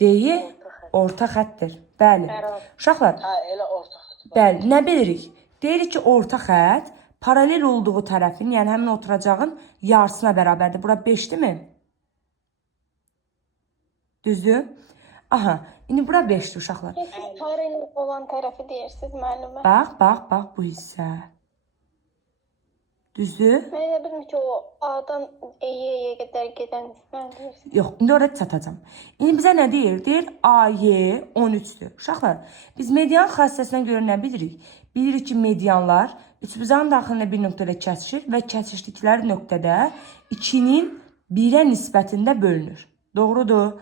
D-yi orta xəttdir. Bəli. Uşaqlar, Hə, elə orta xətt. bəli, nə bilirik? Deyirik ki, orta xətt paralel olduğu tərəfin, yəni həmin oturacağın yarısına bərabərdir. Bura 5-dirmi? Düzdür? Aha, indi bura 5-dir uşaqlar. Paralel olan tərəfi deyirsiniz müəllimə. Bax, bu hissə. Düzdür? Mən elə bilmirəm ki, o A-dan E-yə qədər gedən deyirsiniz. Yox, indi oraya çatacağım. İndi bizə nə deyir? Deyir AY 13-dür. Uşaqlar, biz median xassəsinə görə nə bilirik? Bilirik ki, medianlar üçbucağın daxilində bir nöqtədə kəsişir və kəsişdikləri nöqtədə 2-nin 1-ə nisbətində bölünür. Doğrudur.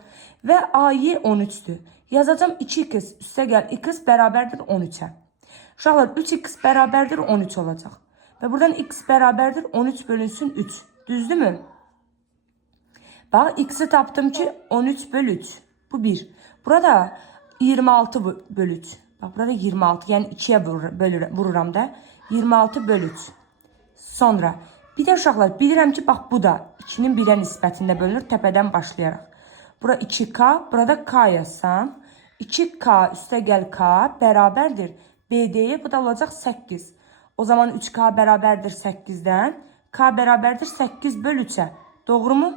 Və AY 13-dür. Yazacağım 2x üstə gəl x bərabərdir 13-ə. Uşaqlar, 3x bərabərdir 13 olacaq. Və buradan x bərabərdir 13 bölünsün 3. Düzdürmü? Bax, x-i tapdım ki 13 bölü 3. Bu 1. Burada 26 bölü 3. Bax, burada 26. Yəni 2-yə vururam da. 26 bölü 3. Sonra, bir də uşaqlar, bilirəm ki, bax, bu da 2-nin 1-ə nisbətində bölünür təpədən başlayaraq. Bura 2k, burada k yazsam. 2k üstə gəl k bərabərdir BD-yə, bu da olacaq 8. O zaman 3k bərabərdir 8-dən. K bərabərdir 8 böl 3-ə. Doğru mu?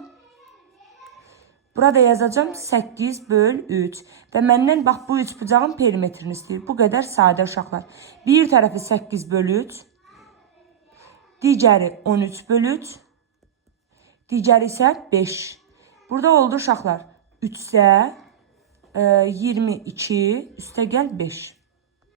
Burada yazacağım 8 böl 3. Və məndən bax bu üçbucağın perimetrini istəyir. Bu qədər sadə uşaqlar. Bir tərəfi 8 böl 3. Digəri 13 böl 3. Digəri isə 5. Burada oldu uşaqlar. 3-sə 22 üstə gəl 5.